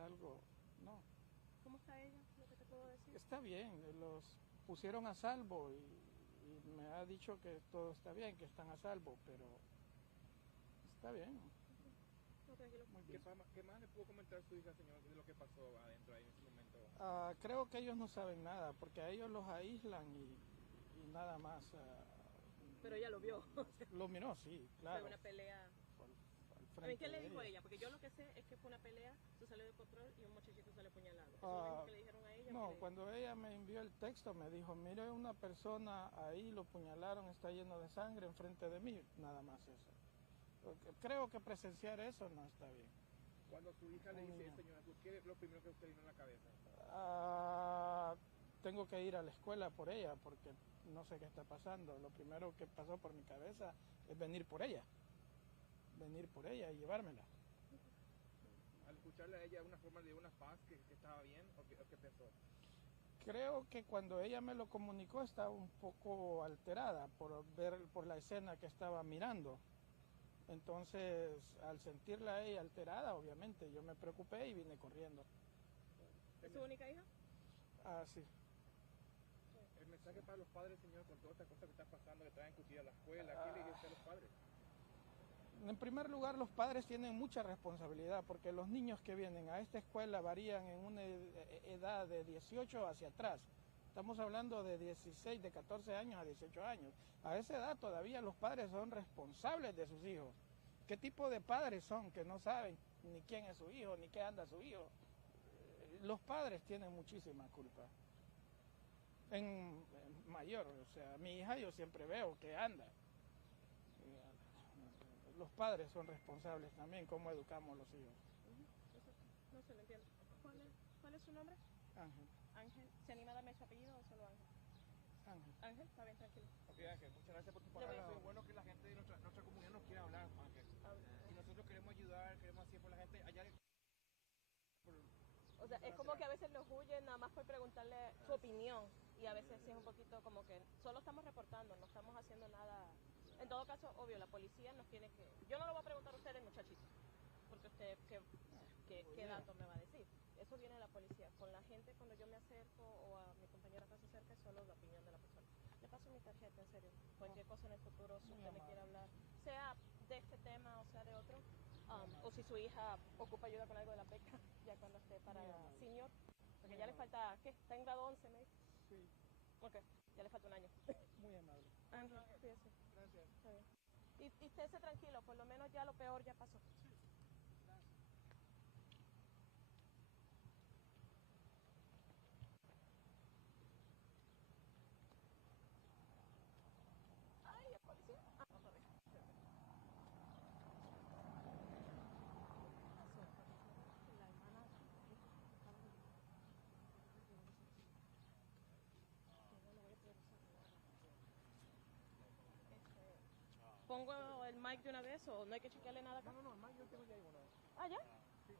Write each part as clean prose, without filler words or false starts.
es algo, no. ¿Cómo está ella? Lo que te puedo decir. Está bien, los pusieron a salvo y me ha dicho que todo está bien, que están a salvo, pero está bien. No, tranquilo. Muy bien. ¿Qué más le pudo comentar su hija, señor, de lo que pasó adentro ahí en ese momento? Creo que ellos no saben nada, porque a ellos los aíslan y nada más. Pero ella lo vio. Lo miró, sí, claro. Fue una pelea. A mí, ¿qué le dijo ella? Porque yo lo que sé es que fue una pelea, se salió de control y un muchachito sale apuñalado. ¿Eso es lo mismo que le dijeron a ella? No, cuando ella me envió el texto me dijo, mire, una persona ahí lo apuñalaron, está lleno de sangre enfrente de mí, nada más eso. Creo que presenciar eso no está bien. Cuando su hija le dice, señora, ¿qué es lo primero que usted vino en la cabeza? Tengo que ir a la escuela por ella porque no sé qué está pasando. Lo primero que pasó por mi cabeza es venir por ella y llevármela. Al escucharle a ella, ¿una forma de una paz que estaba bien o qué pensó? Creo que cuando ella me lo comunicó estaba un poco alterada por la escena que estaba mirando. Entonces, al sentirla a ella alterada, obviamente, yo me preocupé y vine corriendo. ¿Es su única hija? Sí. El mensaje para los padres, señor, con todas estas cosas que están pasando, que traen cuchilla a la escuela, ¿qué le dice usted a los padres? En primer lugar, los padres tienen mucha responsabilidad porque los niños que vienen a esta escuela varían en una edad de 18 hacia atrás. Estamos hablando de 16, de 14 años a 18 años. A esa edad todavía los padres son responsables de sus hijos. ¿Qué tipo de padres son que no saben ni quién es su hijo, ni qué anda su hijo? Los padres tienen muchísima culpa. En mayor, o sea, mi hija yo siempre veo que anda. Los padres son responsables también, cómo educamos a los hijos. No se lo entiendo. ¿Cuál es su nombre? Ángel. Ángel. ¿Se anima a darme su apellido o solo Ángel? Ángel. Ángel, está bien, tranquilo. Ok, Ángel, muchas gracias por tu palabra. Es bueno que la gente de nuestra comunidad nos quiera hablar, Ángel. Y nosotros queremos ayudar, queremos hacer por la gente allá. O sea, es como que a veces nos huyen nada más por preguntarle su opinión. Y a veces sí es un poquito como que solo estamos reportando, no estamos haciendo nada. En todo caso, obvio, la policía nos tiene que... Yo no lo voy a preguntar a usted, muchachito, porque usted, ¿qué dato me va a decir? Eso viene de la policía. Con la gente, cuando yo me acerco o a mi compañera que se acerca, es solo la opinión de la persona. Le paso mi tarjeta, en serio. Cualquier cosa en el futuro, si usted me quiere hablar, sea de este tema o sea de otro, o si su hija ocupa ayuda con algo de la beca, ya cuando esté para senior, porque ya le falta, ¿qué? Está en grado 11, me dijo. Sí. Ok, ya le falta un año. Muy amable. Ángel, fíjese. Gracias. Está bien. Y estése tranquilo, por lo menos ya lo peor ya pasó. Sí, gracias. Ay, ¿el policía? Otra vez. La hermana ¿pongo el mic de una vez o no hay que chequearle nada acá? No, el mic yo tengo ya ahí una vez. ¿Ah, ya? Sí.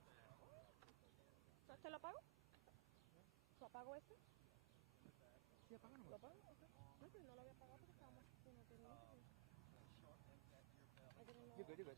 ¿Te lo apago? ¿Lo apago este? Sí, apágalo. ¿Lo apago? Okay. No, pero no lo había apagado porque estábamos... You're good.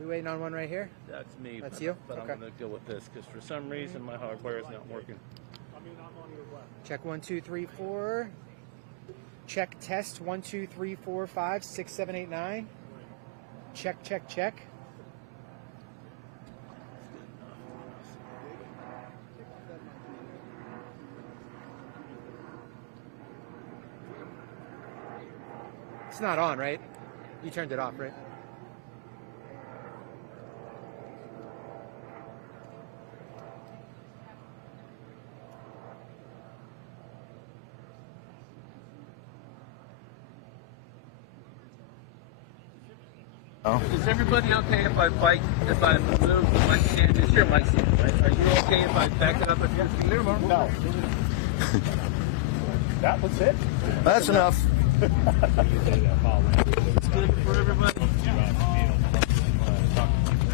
We waiting on one right here? That's me. That's you? But Okay. I'm going to go with this because for some reason my hardware is not working. Check 1, 2, 3, 4. Check test 1, 2, 3, 4, 5, 6, 7, 8, 9. Check, check, check. It's not on, right? You turned it off, right? Is everybody okay if I move the mic stand? It's your mic stand, right? Are you okay if I back it up a few feet? No. That was it? That's enough. It's good for everybody.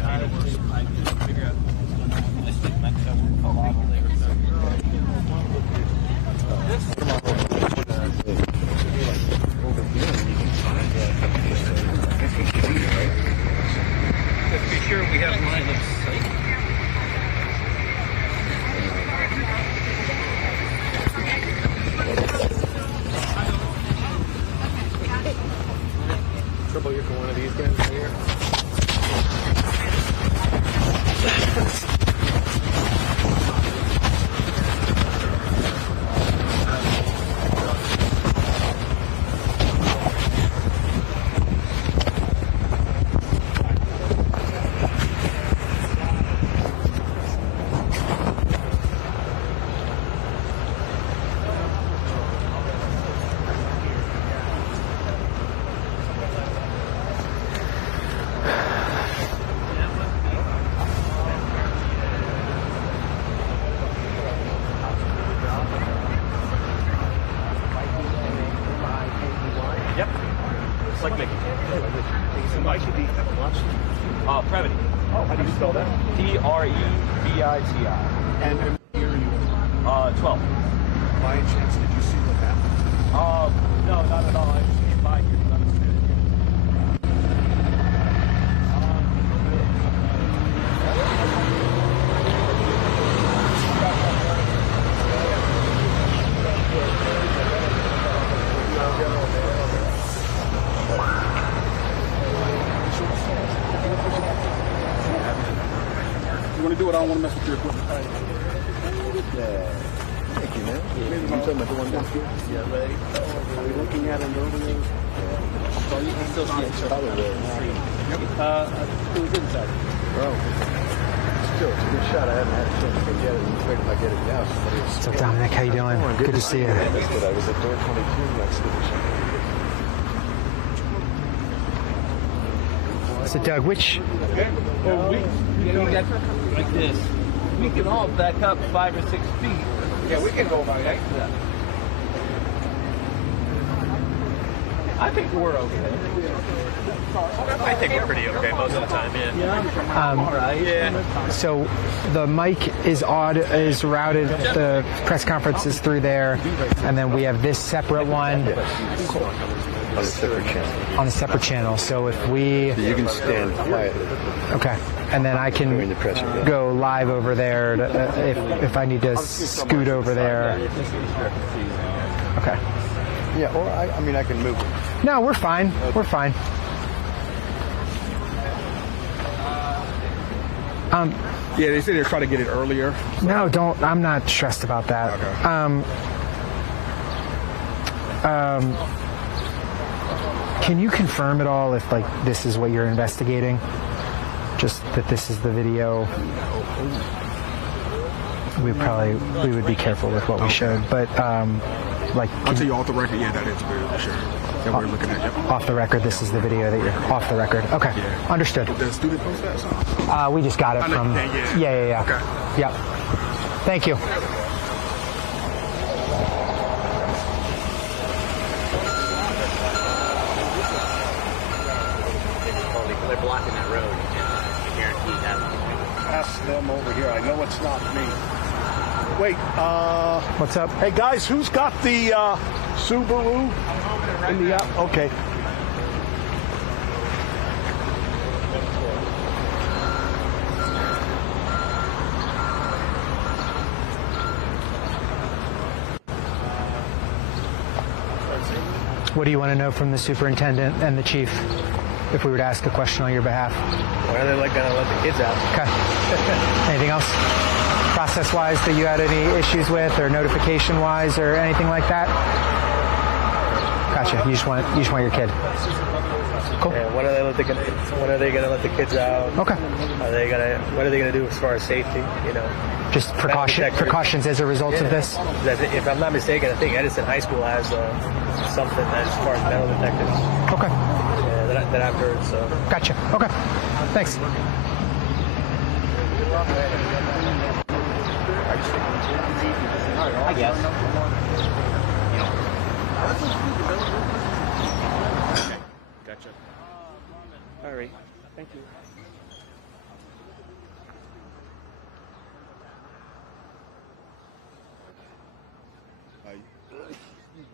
I couldn't figure out. I stick myself a lot of layers. Let's be sure we have line of sight. Trouble here for one of these guys right here. Previty. Oh, how do you spell that? Previti. And here you 12. by any chance, did you see what happened? No, not at all. I just came by here because I'm a student. You want to do it? I don't want to mess with your equipment. Thank you, man. You talking about the one down here? Yeah, right. Are we looking at it over there? So you can still see it. It was inside. Bro. Still, it's a good shot. I haven't had a chance to get it. Quick if I get it now. What's up, Dominic? How you doing? Good to see you. That's good. I was at door 22 next to the shot. So, Doug, which... Well, we got like this. We can all back up 5 or 6 feet. Yeah, we can go by that. Yeah. I think we're okay. I think we're pretty okay most of the time, yeah. All right. Yeah. So the mic is routed, the press conference is through there, and then we have this separate one On a separate channel. on a separate channel. So if we... So you can stand quietly. Okay. And then I During can the press release. go live over there to, if I need to scoot over there. Okay. Yeah, or I mean, I can move it. No, we're fine. We're fine. Yeah, they say they're trying to get it earlier. No, don't. I'm not stressed about that. Okay. Can you confirm at all if, like, this is what you're investigating? Just that this is the video. We would be careful with what we showed, but like, I'll tell you off the record, yeah, that is for sure. That we're looking at. Yep. off the record, this is the video that you're off the record. Okay, Yeah. understood. The student post that song? We just got it I know from. you did, yeah. Yeah. Okay. Yep. Thank you. They're blocking that road. You can guarantee that. Ask them over here. I know it's not me. Wait, What's up? hey guys, who's got the Subaru in the okay. What do you want to know from the superintendent and the chief if we were to ask a question on your behalf? When are they going to let the kids out? Okay. Anything else? Process-wise that you had any issues with, or notification-wise, or anything like that? Gotcha. You just want your kid. Cool. Yeah, when are they going to let the kids out? Okay. What are they going to do as far as safety? You know, just precautions as a result of this. If I'm not mistaken, I think Edison High School has something as far as metal detectors. Okay. Yeah, that I've heard. So. Gotcha. Okay. Thanks. I guess. Gotcha. All right. Thank you.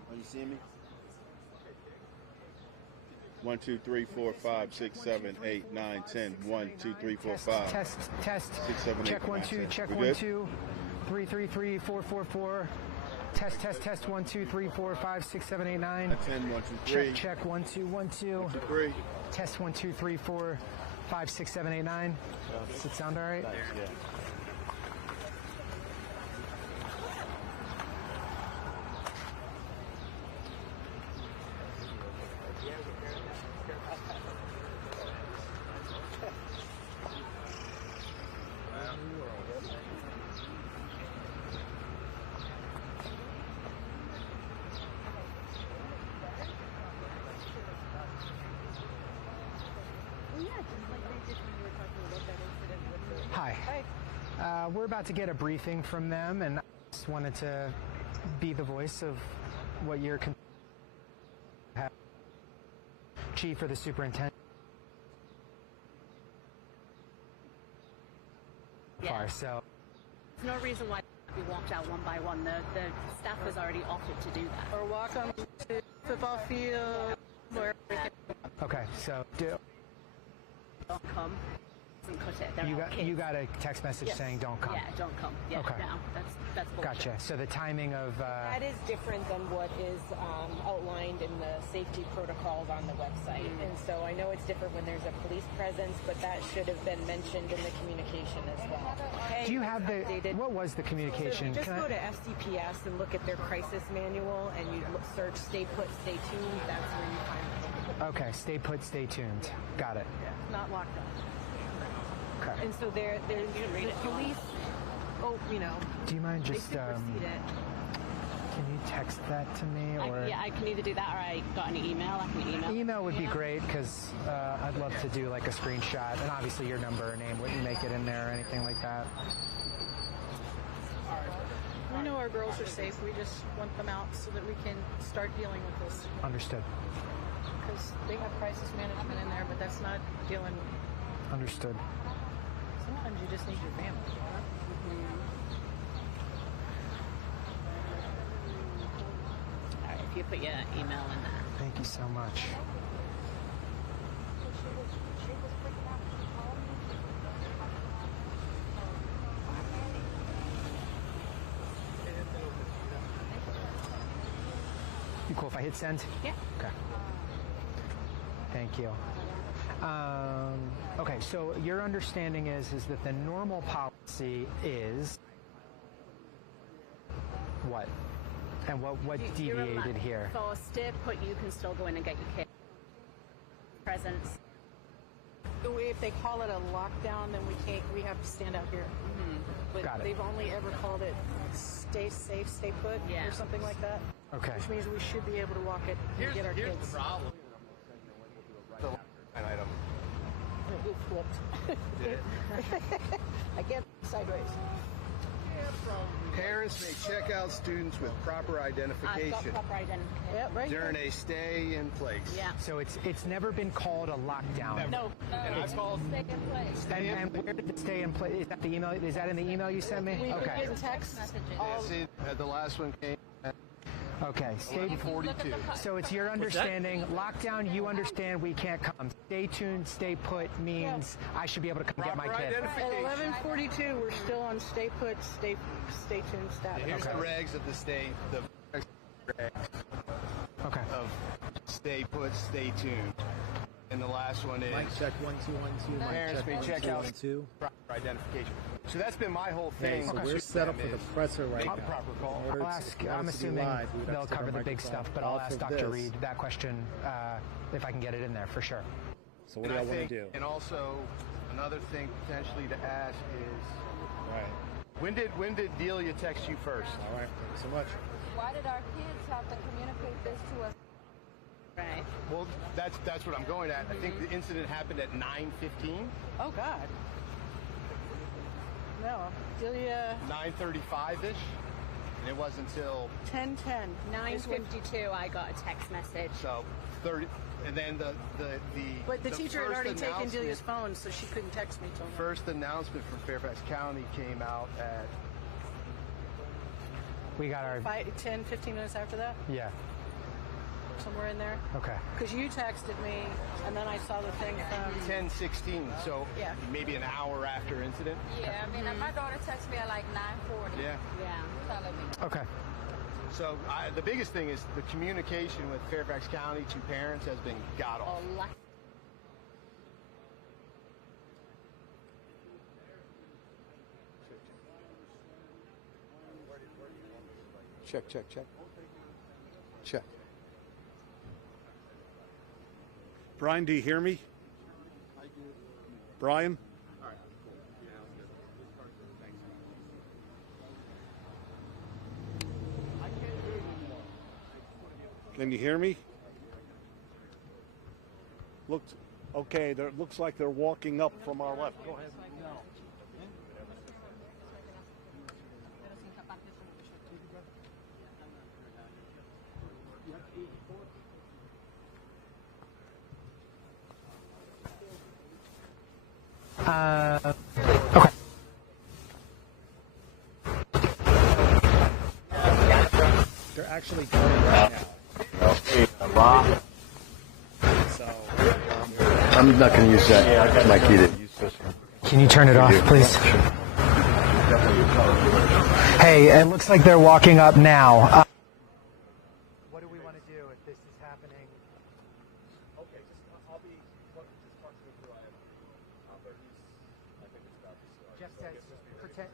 Are you seeing me? 1, 2, 3, 4, 5, 6, 7, 8, 9, 10. 1, 2, 3, 4, 5. Test. 6, 7, 8, check 1, 2. Check 1, 2. 3, 3, 3, 4, 4, 4. Test. 1, 2, 3, 4, 5, 6, 7, 8, 9. 10, 1, 2, 3. Check. 1, 2, 1, 2. 1, 2, 3. Test 1, 2, 3, 4, 5, 6, 7, 8, 9. Does it sound all right? Nice, yeah. Hi. We're about to get a briefing from them, and I just wanted to be the voice of what you're chief or the superintendent. Yeah. So There's no reason why we walked out one by one. The staff has already offered to do that. Or walk on the football field. okay, so Don't come. Doesn't cut it. you got a text message saying don't come. Yeah, don't come. Yeah, okay. No, that's bullshit. Gotcha. So the timing of that is different than what is outlined in the safety protocols on the website. And so I know it's different when there's a police presence, but that should have been mentioned in the communication as well. Okay. Do you have what was the communication? So if you just go to FCPS and look at their crisis manual, and you search "Stay Put, Stay Tuned," that's where you find it. Okay, stay put, stay tuned. Got it. Yeah. Not locked up. Okay. And so there's the police. Oh, do you mind just they supersede it. Can you text that to me, or I can either do that, or I got an email. I can email. Email would be great, because I'd love to do like a screenshot, and obviously your number or name wouldn't make it in there or anything like that. We know our girls are safe. We just want them out so that we can start dealing with this. Understood. Because they have crisis management in there, but that's not dealing. Understood. Sometimes you just need your family. All right, if you put your email in there. Thank you so much. You cool if I hit send? Yeah. Okay. Thank you. Okay, so your understanding is that the normal policy is what? And what deviated here? For stay put, you can still go in and get your kid presents. If they call it a lockdown, then we have to stand out here. But Got it. they've only ever called it "stay safe, stay put" or something like that. Okay. Which means we should be able to walk it and get our kids. Here's the problem. Item. It flipped. I get sideways. Parents may check out students with proper identification I've got proper identification. Yep, right during a stay in place. Yeah. So it's never been called a lockdown. No. It's called stay in place. And where did it stay in place? Is that the email? Is that in the email you sent me? We Okay. get text messages. See, the last one came at Okay. Stay 42. So it's your understanding. Lockdown, you understand we can't come. Stay tuned, stay put means I should be able to come get my kid. At 11:42, we're still on stay put, stay tuned status. Here's the regs of the state. The regs Okay. of stay put, stay tuned. And the last one is Mic check 1 2 1 2. parents may check out 2. proper identification. So that's been my whole thing. So we're set up for the presser right now. Proper call. In order I'll ask, to- in order I'm to be assuming live, we would have they'll to take cover our the big microphone stuff, but I'll off ask of Dr. this. Reed that question if I can get it in there for sure. So what do y'all want to do? And also, another thing potentially to ask is, Right. when did Delia text you first? All right. Thank you so much. Why did our kids have to communicate this to us? Right. Well, that's what I'm going at. I think the incident happened at 9:15. Oh, God. No, Delia. 9:35-ish, and it wasn't until 10:10. 9:52, I got a text message. so 30, and then the But the teacher had first already taken announcement- Delia's phone, so she couldn't text me till now. First announcement from Fairfax County came out at We got our 10, 15 minutes after that, yeah. somewhere in there. Okay. Because you texted me, and then I saw the thing from 10:16, so Yeah. maybe an hour after incident. Yeah, I mean, my daughter texted me at like 9:40. Yeah. Telling me. Okay. So the biggest thing is the communication with Fairfax County to parents has been god awful. Check, check, check. Check. Brian, do you hear me? Brian? Can you hear me? Looks okay. There looks like they're walking up from our left. Go ahead. Okay. They're actually going right now. So, I'm not going to use that. My key to use this one. Can you turn it off, please? Hey, it looks like they're walking up now. What do we want to do if this is happening? Okay, I'll be just talk to me through it. But I think it's about to start. Jeff says pretend.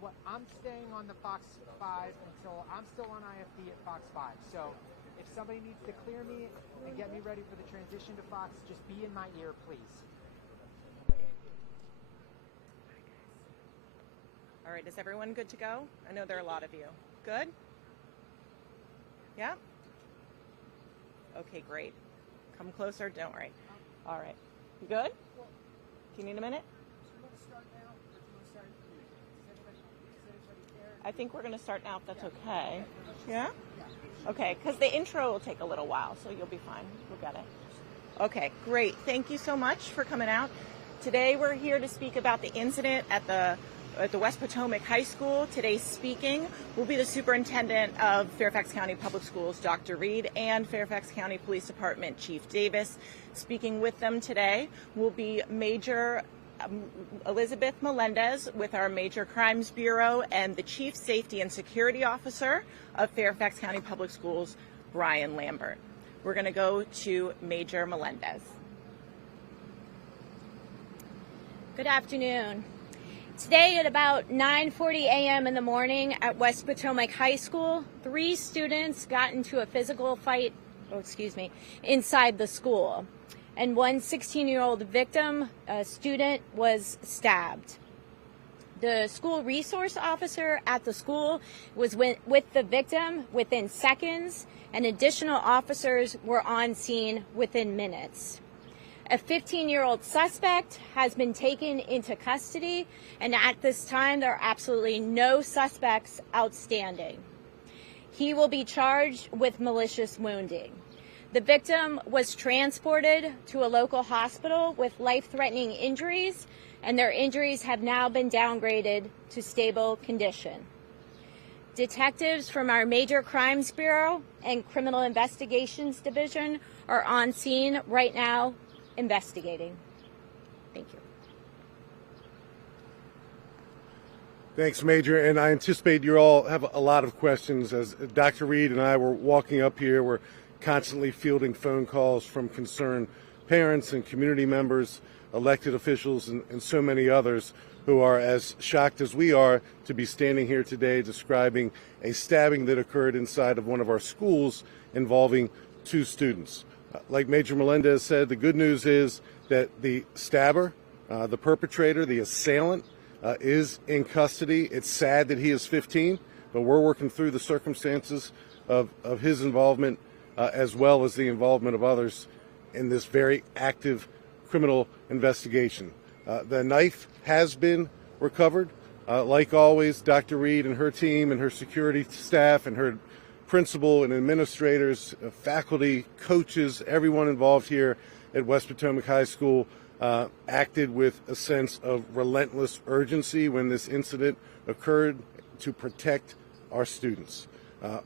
Well, I'm staying on the Fox 5 until I'm still on IFB at Fox 5. So if somebody needs to clear me and get me ready for the transition to Fox, just be in my ear, please. All right, is everyone good to go? I know there are a lot of you. Good? Yeah? Okay, great. Come closer, don't worry. All right. You good? Do you need a minute? I think we're going to start now if that's okay. Yeah? Okay, because the intro will take a little while, so you'll be fine. We'll get it. Okay, great. Thank you so much for coming out. Today we're here to speak about the incident at the West Potomac High School. Today speaking will be the Superintendent of Fairfax County Public Schools, Dr. Reed, and Fairfax County Police Department Chief Davis. Speaking with them today will be Major Elizabeth Melendez with our Major Crimes Bureau and the Chief Safety and Security Officer of Fairfax County Public Schools, Brian Lambert. We're going to go to Major Melendez. Good afternoon. Today at about 9:40 a.m. in the morning at West Potomac High School, 3 students got into a physical fight, inside the school. And one 16-year-old victim, a student, was stabbed. The school resource officer at the school was with the victim within seconds, and additional officers were on scene within minutes. A 15-year-old suspect has been taken into custody, and at this time there are absolutely no suspects outstanding. He will be charged with malicious wounding. The victim was transported to a local hospital with life-threatening injuries, and their injuries have now been downgraded to stable condition. Detectives from our Major Crimes Bureau and Criminal Investigations Division are on scene right now investigating. Thank you. Thanks, Major. And I anticipate you all have a lot of questions. As Dr. Reed and I were walking up here, we're constantly fielding phone calls from concerned parents and community members, elected officials, and so many others who are as shocked as we are to be standing here today describing a stabbing that occurred inside of one of our schools involving 2 students. Like Major Melendez said, the good news is that the stabber, the perpetrator, the assailant, is in custody. It's sad that he is 15, but we're working through the circumstances of his involvement as well as the involvement of others in this very active criminal investigation. The knife has been recovered. Like always, Dr. Reed and her team and her security staff and her principal and administrators, faculty, coaches, everyone involved here at West Potomac High School acted with a sense of relentless urgency when this incident occurred to protect our students.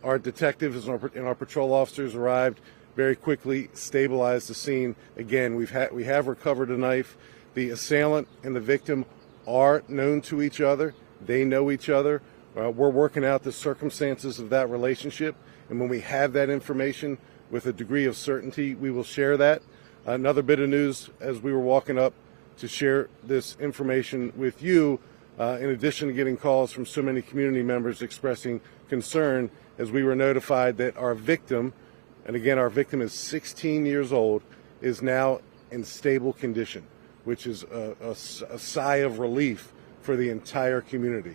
Our detectives and our patrol officers arrived very quickly, stabilized the scene. Again, we have recovered a knife. The assailant and the victim are known to each other. They know each other. We're working out the circumstances of that relationship, and when we have that information with a degree of certainty, we will share that. Another bit of news as we were walking up to share this information with you, in addition to getting calls from so many community members expressing concern, as we were notified that our victim, and again our victim is 16 years old, is now in stable condition, which is a sigh of relief for the entire community.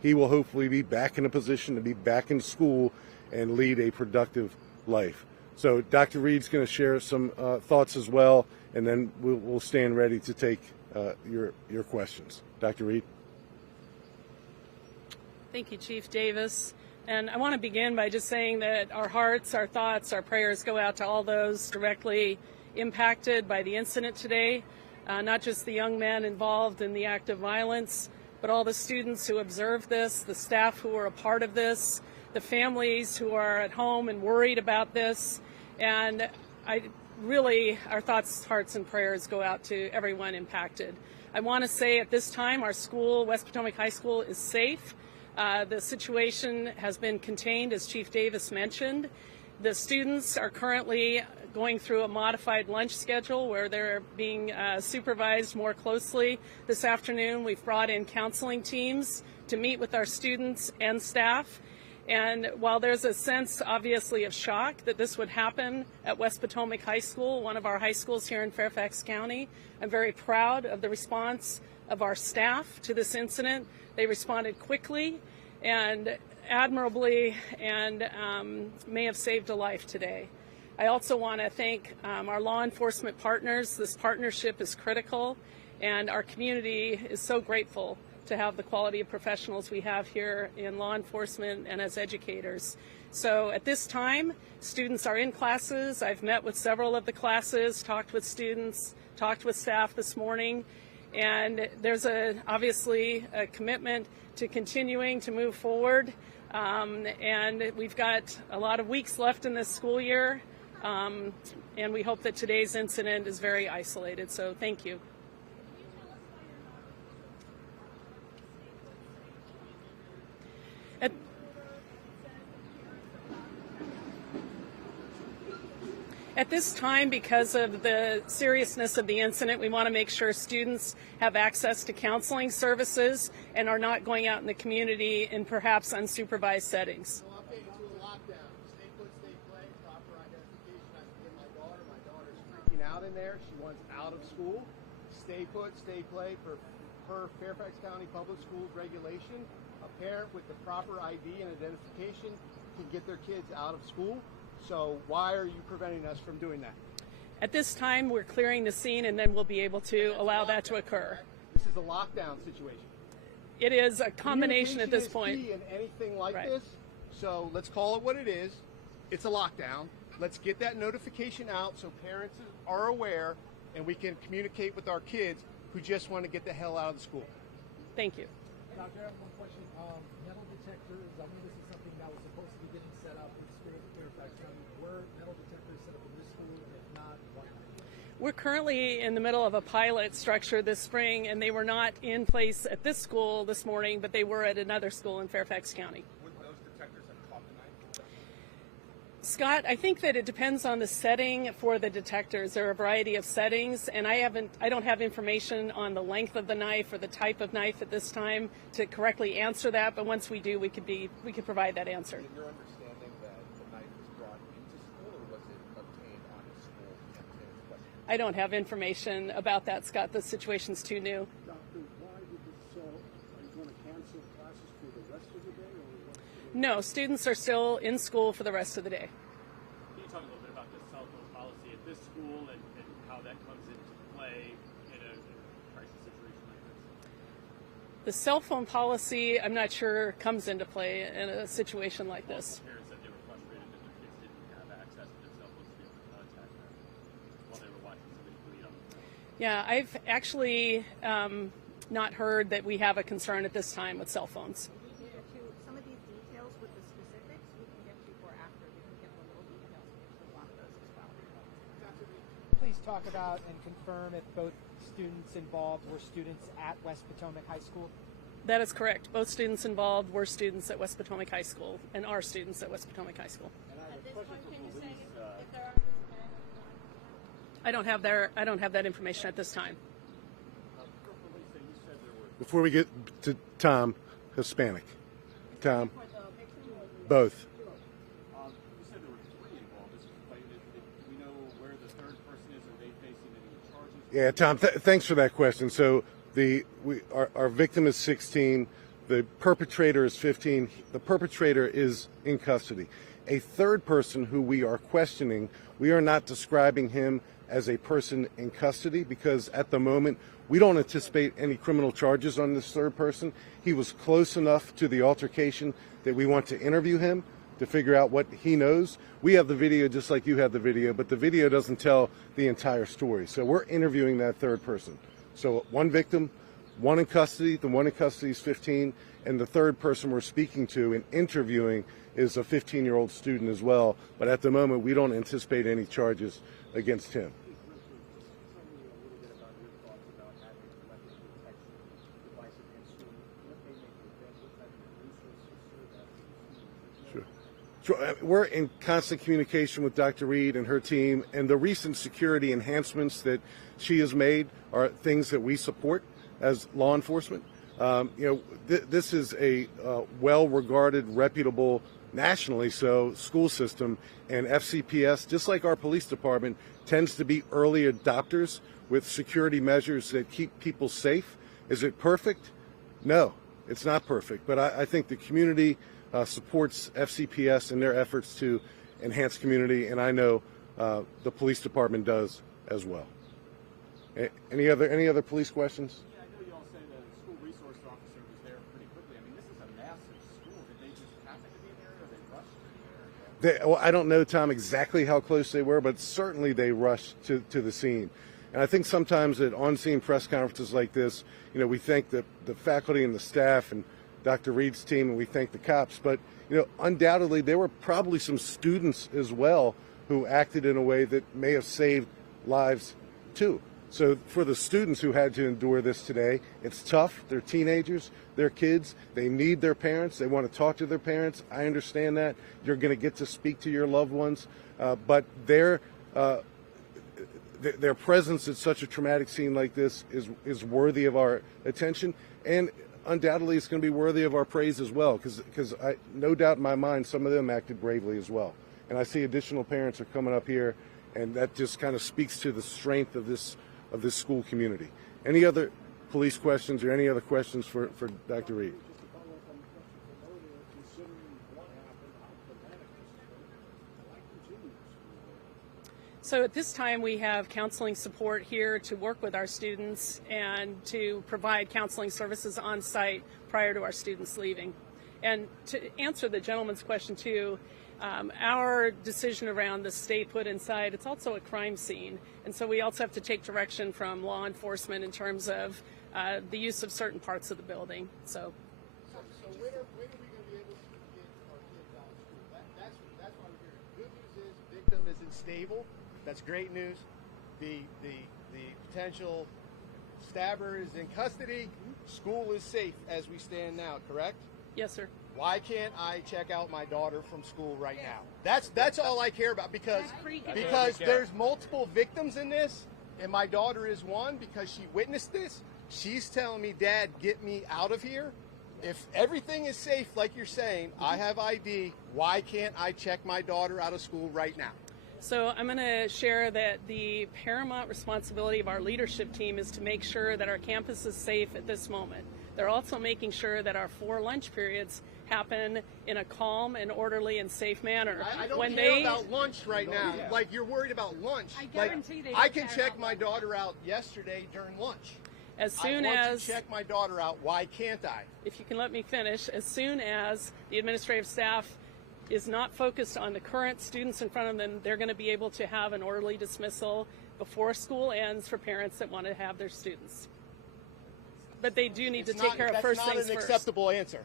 He will hopefully be back in a position to be back in school and lead a productive life. So Dr. Reed's going to share some thoughts as well, and then we'll stand ready to take your questions. Dr. Reed. Thank you, Chief Davis. And I want to begin by just saying that our hearts, our thoughts, our prayers go out to all those directly impacted by the incident today, not just the young men involved in the act of violence, but all the students who observed this, the staff who were a part of this, the families who are at home and worried about this. And our thoughts, hearts, and prayers go out to everyone impacted. I want to say at this time, our school, West Potomac High School, is safe. The situation has been contained, as Chief Davis mentioned. The students are currently going through a modified lunch schedule where they're being supervised more closely. This afternoon, we've brought in counseling teams to meet with our students and staff. And while there's a sense, obviously, of shock that this would happen at West Potomac High School, one of our high schools here in Fairfax County, I'm very proud of the response of our staff to this incident. They responded quickly and admirably and may have saved a life today. I also want to thank our law enforcement partners. This partnership is critical, and our community is so grateful to have the quality of professionals we have here in law enforcement and as educators. So at this time, students are in classes. I've met with several of the classes, talked with students, talked with staff this morning, and there's obviously a commitment to continuing to move forward. And we've got a lot of weeks left in this school year, and we hope that today's incident is very isolated. So thank you. At this time, because of the seriousness of the incident, we want to make sure students have access to counseling services and are not going out in the community in perhaps unsupervised settings. We'll update you to a lockdown. Stay put, stay play, proper identification. I can get my daughter. My daughter's freaking out in there. She wants out of school. Stay put, stay play. Per Fairfax County Public Schools regulation, a parent with the proper ID and identification can get their kids out of school. So why are you preventing us from doing that? At this time, we're clearing the scene, and then we'll be able to allow that to occur. This is a lockdown situation. It is a combination at this point. Key in anything like this. So let's call it what it is. It's a lockdown. Let's get that notification out so parents are aware, and we can communicate with our kids who just want to get the hell out of the school. Thank you. Doctor, I have one question. Metal detectors, I know this is something that was supposed to be getting set up in schools in Fairfax County. Were metal detectors set up in this school? And if not, why not? We're currently in the middle of a pilot structure this spring, and they were not in place at this school this morning, but they were at another school in Fairfax County. Would those detectors have caught the knife? Scott, I think that it depends on the setting for the detectors. There are a variety of settings, and I don't have information on the length of the knife or the type of knife at this time to correctly answer that, but once we do, we could provide that answer. Is your understanding that the knife was brought into school, or was it obtained on the school? I don't have information about that, Scott. The situation's too new. Doctor, why did this, are you going to cancel classes for the rest of the day, or what? No, students are still in school for the rest of the day. Can you talk a little bit about the cell phone policy at this school and how that comes into play in a crisis situation like this? The cell phone policy, I'm not sure, comes into play in a situation like this. Parents said they were frustrated that their kids didn't have access to their cell phones to be able to contact them while they were watching somebody bleed on the phone. Yeah, I've actually not heard that we have a concern at this time with cell phones. Some of these details with the specifics we can get before after. We can get the little details for a lot of those as well. Please talk about and confirm if both students involved were students at West Potomac High School. That is correct. Both students involved were students at West Potomac High School and are students at West Potomac High School. At this point, can you say if there are I don't have that information at this time. Before we get to Tom, Hispanic. Tom, both. You said there were 3 involved. Do we know where the third person is? Are they facing any charges? Yeah, Tom, thanks for that question. So our victim is 16. The perpetrator is 15. The perpetrator is in custody. A third person who we are questioning, we are not describing him as a person in custody because at the moment we don't anticipate any criminal charges on this third person. He was close enough to the altercation that we want to interview him to figure out what he knows. We have the video just like you have the video, but the video doesn't tell the entire story. So we're interviewing that third person. So 1 victim, 1 in custody. The 1 in custody is 15, and the third person we're speaking to and interviewing is a 15-year-old student as well. But at the moment, we don't anticipate any charges against him. We're in constant communication with Dr. Reed and her team, and the recent security enhancements that she has made are things that we support as law enforcement. This is a well-regarded, reputable, nationally so, school system, and FCPS, just like our police department, tends to be early adopters with security measures that keep people safe. Is it perfect? No, it's not perfect, but I think the community supports FCPS in their efforts to enhance community, and I know the police department does as well. Any other police questions? Yeah, I know you all say the school resource officer was there pretty quickly. I mean, this is a massive school. Did they just happen to be in there, or they rushed to the area? Well, I don't know, Tom, exactly how close they were, but certainly they rushed to the scene. And I think sometimes at on-scene press conferences like this, we thank the faculty and the staff and Dr. Reed's team, and we thank the cops. But, undoubtedly there were probably some students as well who acted in a way that may have saved lives too. So for the students who had to endure this today, it's tough. They're teenagers, they're kids, they need their parents, they want to talk to their parents. I understand that. You're going to get to speak to your loved ones, but their presence at such a traumatic scene like this is worthy of our attention, and undoubtedly it's going to be worthy of our praise as well, because no doubt in my mind some of them acted bravely as well. And I see additional parents are coming up here, and that just kind of speaks to the strength of this school community. Any other police questions or any other questions for Dr. Reed? So at this time we have counseling support here to work with our students and to provide counseling services on site prior to our students leaving. And to answer the gentleman's question too, our decision around the stay put inside, it's also a crime scene. And so we also have to take direction from law enforcement in terms of the use of certain parts of the building. So when are we going to be able to get our kids out of school? That's what I'm hearing. Good news is victim isn't stable. That's great news. the potential stabber is in custody. School is safe as we stand now, correct? Yes, sir. Why can't I check out my daughter from school right now? That's all I care about, because there's multiple victims in this, and my daughter is one because she witnessed this. She's telling me, Dad, get me out of here. If everything is safe, like you're saying, I have ID, why can't I check my daughter out of school right now? So I'm going to share that the paramount responsibility of our leadership team is to make sure that our campus is safe at this moment. They're also making sure that our 4 lunch periods happen in a calm and orderly and safe manner. I don't care about lunch right now. Like, you're worried about lunch. I guarantee they I can check my daughter out yesterday during lunch. As soon I want as to check my daughter out. Why can't I? If you can let me finish, as soon as the administrative staff is not focused on the current students in front of them, they're going to be able to have an orderly dismissal before school ends for parents that want to have their students. But they do need to take care of first things first. That's not an acceptable answer.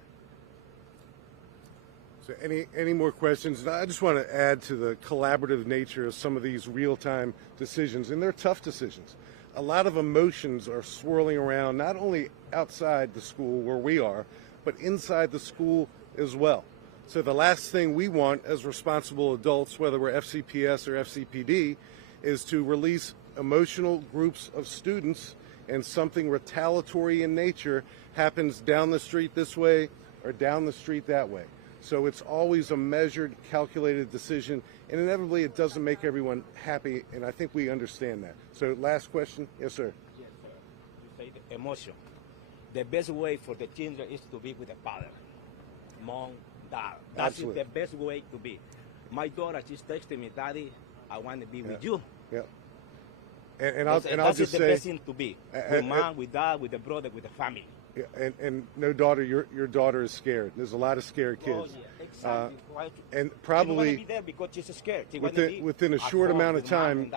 So any more questions? I just want to add to the collaborative nature of some of these real-time decisions, and they're tough decisions. A lot of emotions are swirling around, not only outside the school where we are, but inside the school as well. So the last thing we want as responsible adults, whether we're FCPS or FCPD, is to release emotional groups of students and something retaliatory in nature happens down the street this way or down the street that way. So it's always a measured, calculated decision, and inevitably it doesn't make everyone happy, and I think we understand that. So last question. Yes, sir. Yes, sir. You say the emotion. The best way for the children is to be with the father, mom, dad. That's the best way to be. My daughter, she's texting me, Daddy, I want to be with you. Yeah. And I'll just say, the best thing to be. With mom, with dad, with the brother, with the family. Yeah, and no daughter, your daughter is scared. There's a lot of scared kids. Oh, yeah, exactly. And probably she be there because she's scared. within a short amount of time,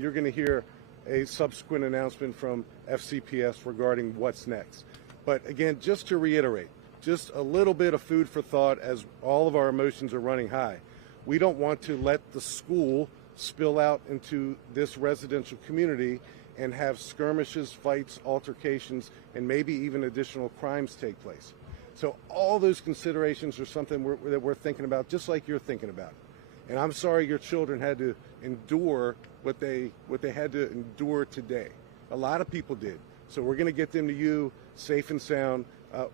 you're going to hear a subsequent announcement from FCPS regarding what's next. But again, just to reiterate, just a little bit of food for thought as all of our emotions are running high. We don't want to let the school spill out into this residential community and have skirmishes, fights, altercations, and maybe even additional crimes take place. So all those considerations are something that we're thinking about, just like you're thinking about. And I'm sorry your children had to endure what they had to endure today. A lot of people did. So we're going to get them to you safe and sound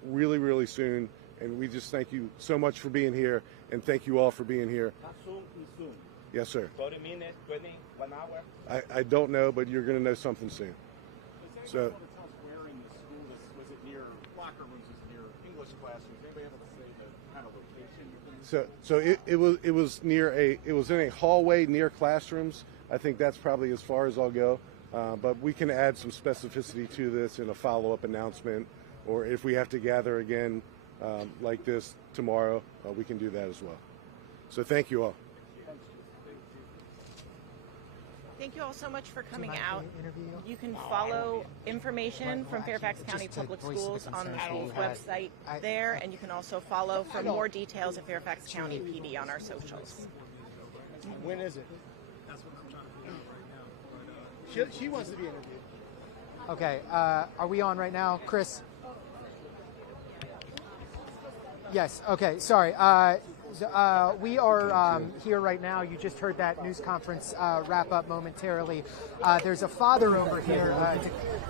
really, really soon. And we just thank you so much for being here, and thank you all for being here. How soon is soon? Yes, sir. 30 minutes, 20, 1 hour? I don't know, but you're going to know something soon. Is anyone able to tell us where in the school was it near locker rooms? Was it near English classrooms? Anybody able to say the kind of location? So it was in a hallway near classrooms. I think that's probably as far as I'll go. But we can add some specificity to this in a follow-up announcement, or if we have to gather again like this tomorrow, we can do that as well. So thank you all. Thank you all so much for coming out. You can follow information from Fairfax County Public Schools on the school's website there, and you can also follow for more details of Fairfax County PD on our socials. When is it? That's what I'm trying to figure out right now. She wants to be interviewed. Okay, are we on right now, Chris? Yes, okay, sorry. We are here right now. You just heard that news conference wrap up momentarily. There's a father over here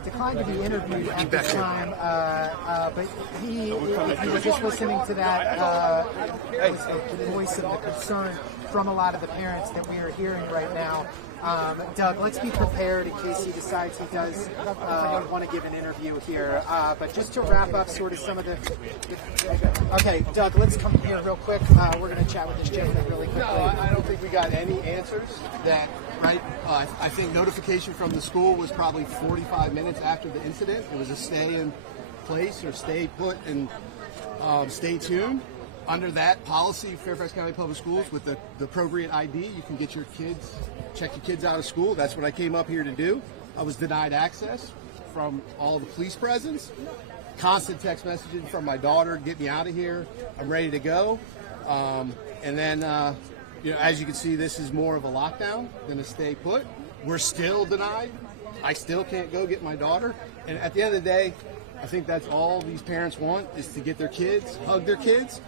declined to be interviewed at this time, but he was just listening to that. Was the voice of the concern from a lot of the parents that we are hearing right now. Doug, let's be prepared in case he decides he does want to give an interview here. But just to wrap up sort of some of the... Okay, Doug, let's come here real quick. We're going to chat with this gentleman really quickly. No, I don't think we got any answers that, right? I think notification from the school was probably 45 minutes after the incident. It was a stay in place or stay put and stay tuned. Under that policy, Fairfax County Public Schools, with the appropriate ID, you can get your kids, check your kids out of school. That's what I came up here to do. I was denied access from all the police presence. Constant text messaging from my daughter, get me out of here. I'm ready to go. And then, as you can see, this is more of a lockdown than a stay put. we're still denied. I still can't go get my daughter. And at the end of the day, I think that's all these parents want, is to get their kids, hug their kids.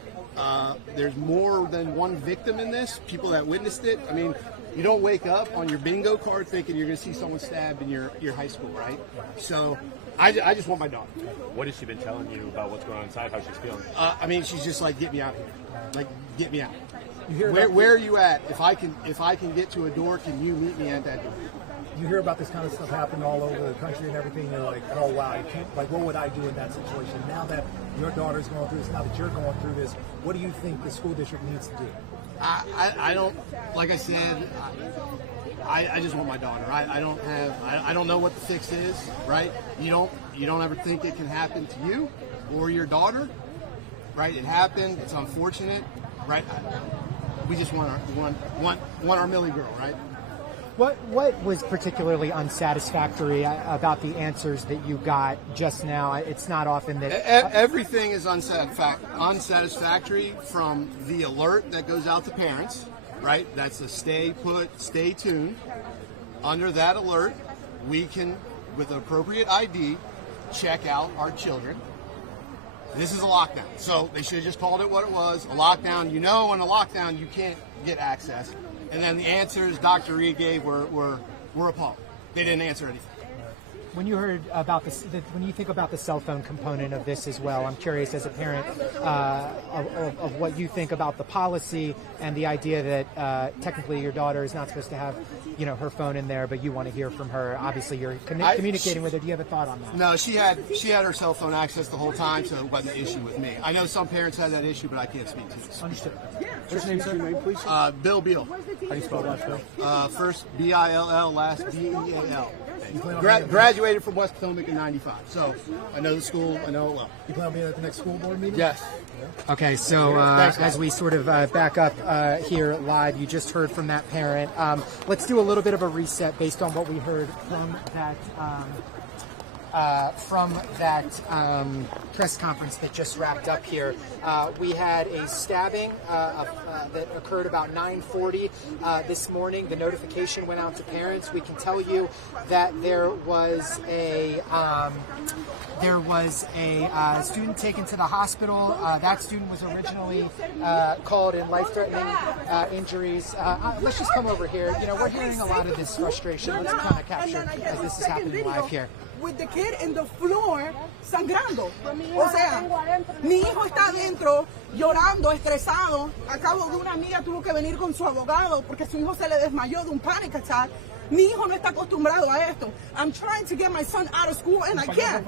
There's more than one victim in this, people that witnessed it. I mean, you don't wake up on your bingo card thinking you're going to see someone stabbed in your high school, right? So I just want my daughter. What has she been telling you about what's going on inside, how she's feeling? I mean, she's just like, get me out of here. Like, get me out. Where are you at? If I can get to a door, can you meet me at that door? You hear about this kind of stuff happening all over the country and everything, you're like, oh wow, you can't, like, what would I do in that situation? Now that your daughter's going through this, now that you're going through this, what do you think the school district needs to do? I don't, like I said, I just want my daughter. I don't know what the fix is, right? You don't ever think it can happen to you or your daughter, right? It happened. It's unfortunate, right? We just want our Millie girl, right? What was particularly unsatisfactory about the answers that you got just now? It's not often that everything is unsatisfactory, from the alert that goes out to parents, right? That's the stay put, stay tuned. Under that alert, we can, with appropriate ID, check out our children. This is a lockdown, so they should have just called it what it was, a lockdown. You know, in a lockdown, you can't get access. And then the answers Dr. Reed gave were appalling. They didn't answer anything. When you heard about this, when you think about the cell phone component of this as well, I'm curious as a parent of what you think about the policy and the idea that technically your daughter is not supposed to have, her phone in there, but you want to hear from her. Obviously, you're communicating with her. Do you have a thought on that? No, she had her cell phone access the whole time, so it wasn't an issue with me. I know some parents had that issue, but I can't speak to it. Understood. What's your name, sir? Name, please. Bill Beal. How do you spell last name? First B-I-L-L, last B-E-A-L. Graduated from West Potomac in '95, so I know the school. I know it well. You plan on being at the next school board meeting? Yes. Okay, so as we sort of back up here live, you just heard from that parent. Let's do a little bit of a reset based on what we heard from that press conference that just wrapped up here. We had a stabbing that occurred about 9:40 this morning. The notification went out to parents. We can tell you that there was a student taken to the hospital. That student was originally called in life-threatening injuries. Let's just come over here. We're hearing a lot of this frustration. Let's kind of capture as this is happening live here. With the kid in the floor sangrando. O sea, mi hijo está adentro llorando, estresado. A cabo de una amiga tuvo que venir con su abogado porque su hijo se le desmayó de un panic attack. Mi hijo no está acostumbrado a esto. I'm trying to get my son out of school and I can't.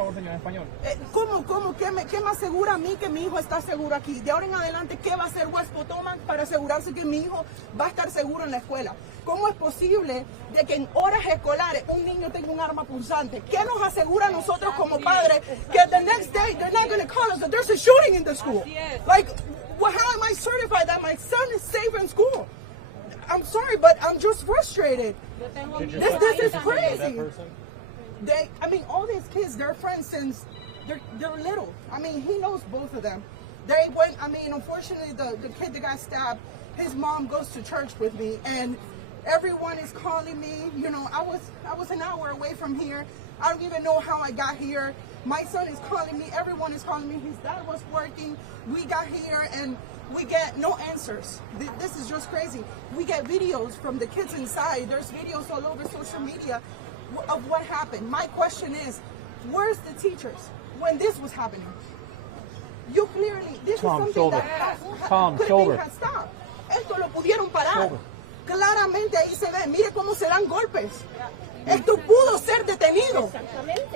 ¿Cómo? ¿Qué me asegura a mí que mi hijo está seguro aquí? De ahora en adelante, ¿qué va a hacer West Potomac para asegurarse que mi hijo va a estar seguro en la escuela? ¿Cómo es posible de que en horas escolares un niño tenga un arma punzante? ¿Qué nos asegura a nosotros como padres que the next day they're not going to call us that there's a shooting in the school? Like, how am I certified that my son is safe in school? I'm sorry, but I'm just frustrated. This is crazy. All these kids, they're friends since they're little. He knows both of them. Unfortunately, the kid that got stabbed, his mom goes to church with me, and everyone is calling me. I was an hour away from here. I don't even know how I got here. My son is calling me. Everyone is calling me. His dad was working. We got here, and we get no answers. This is just crazy. We get videos from the kids inside. There's videos all over social media of what happened. My question is, where's the teachers when this was happening? You clearly, this is something that could have stopped. Esto lo pudieron parar. Claramente ahí se ve, mire cómo se dan golpes. Esto pudo ser detenido.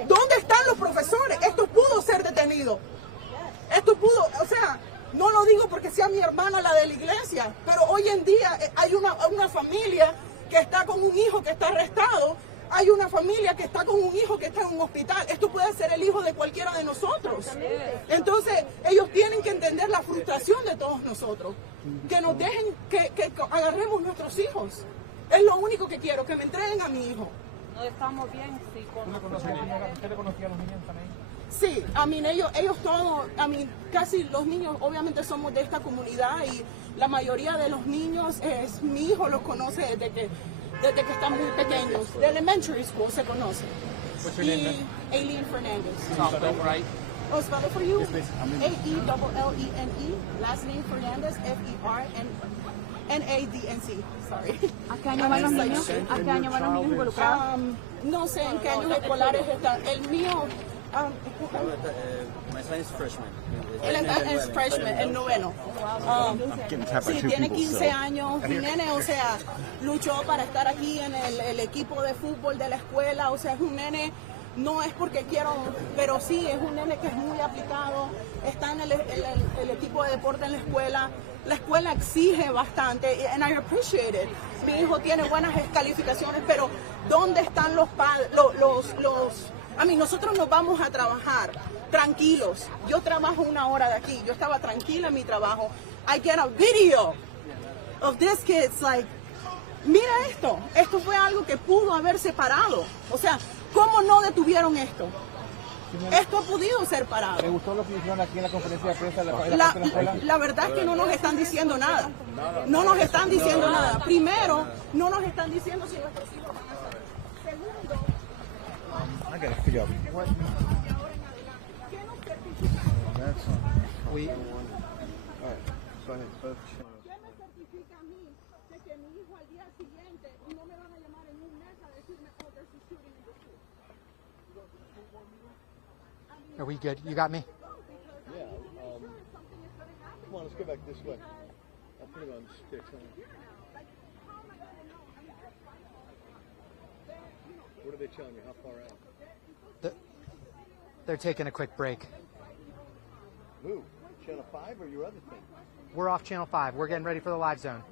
¿Dónde están los profesores? Esto pudo ser detenido. Esto pudo, no lo digo porque sea mi hermana la de la iglesia, pero hoy en día hay una familia que está con un hijo que está arrestado, hay una familia que está con un hijo que está en un hospital. Esto puede ser el hijo de cualquiera de nosotros. Entonces, ellos tienen que entender la frustración de todos nosotros. Que nos dejen, que agarremos nuestros hijos. Es lo único que quiero, que me entreguen a mi hijo. No estamos bien, sí. ¿Usted le conocía a los niños también? Sí, ellos todos, casi los niños, obviamente somos de esta comunidad y la mayoría de los niños, mi hijo los conoce desde que desde que están muy pequeños. De elementary school se conoce. What's your name, Y Aileen Fernandez. Top right. Oh, spell it for you. A-E-L-L-E-N-E. Last name Fernandez, F-E-R-N-A-D-N-C. Sorry. ¿A qué año van los niños? ¿A qué año van los niños involucrados? No sé en qué años escolares están. El mío... My son is freshman. Él es freshman, el noveno. Sí, tiene 15 años. Mi nene, o sea, luchó para estar aquí en el equipo de fútbol de la escuela. O sea, es un nene, no es porque quiero, pero sí, es un nene que es muy aplicado. Está en el equipo de deporte en la escuela. La escuela exige bastante, and I appreciate it. Mi hijo tiene buenas calificaciones, pero ¿dónde están los padres? A mí, nosotros nos vamos a trabajar tranquilos. Yo trabajo 1 hora de aquí. Yo estaba tranquila en mi trabajo. I get a video of this kid's like, mira esto. Esto fue algo que pudo haberse parado. O sea, ¿cómo no detuvieron esto? Esto ha podido ser parado. ¿Le gustó lo que hicieron aquí en la conferencia de prensa de la escuela? La verdad es que no nos están diciendo nada. No nos están diciendo nada. Primero, no nos están diciendo si nuestros hijos van a hacer. Segundo, I gotta figure out what. That's we. ¿Qué me certifica a mí de que mi hijo al día siguiente no me van a llamar en un mes a decirme, oh, there's a shooting in the school? Are we good? You got me? Yeah. Come on, let's go back this way. I'll put it on sticks. What are they telling you? How far out? They're taking a quick break. Who? Channel 5 or your other thing? We're off Channel 5. We're getting ready for the live zone.